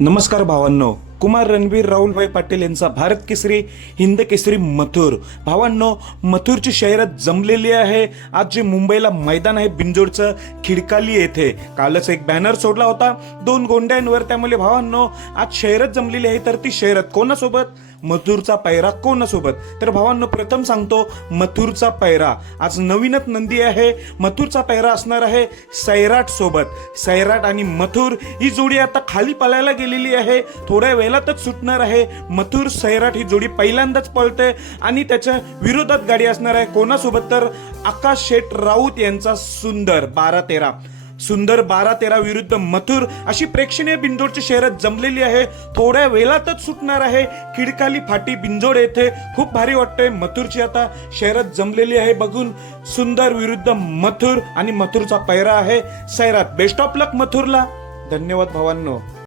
नमस्कार भावांनो. कुमार रणवीर राहुलभाई पाटील यांचा भारत केसरी हिंद केसरी मथुर. भावांनो मथुरची शहरात जमलेली आहे. आज जे मुंबईला मैदान आहे बिंजोडचं खिडकाली येथे. कालच एक बॅनर सोडला होता. दोन गोंड्यांवर त्यामुळे भावांनो आज शहरात जमलेली आहे तर ती शहरात कोणासोबत? मथुरचा पैरा कोणासोबत तर भावांनो प्रथम सांगतो मथुरचा पैरा. आज नवीनच नंदी आहे मथुरचा पैरा असणार आहे सैराट सोबत. सैराट आणि मथुर ही जोडी आता खाली पळायला गेलेली आहे. थोड्या वेळातच सुटणार आहे. मथुर सैराट ही जोडी पहिल्यांदाच पळते आणि त्याच्या विरोधात गाडी असणार आहे. कोणासोबत? तर आकाश शेठ राऊत यांचा सुंदर बारा तेरा. सुंदर बारा तेरा विरुद्ध मथुर अशी प्रेक्षणीय बिंजोडची शहरात जमलेली आहे. थोड्या वेळातच सुटणार आहे खिडकाली फाटी बिंजोड येथे. खूप भारी वाटतंय मथुरची आता शहरात जमलेली आहे बघून. सुंदर विरुद्ध मथुर आणि मथुरचा पैरा आहे. सैरात बेस्ट ऑफ लक मथुरला. धन्यवाद भावांनो.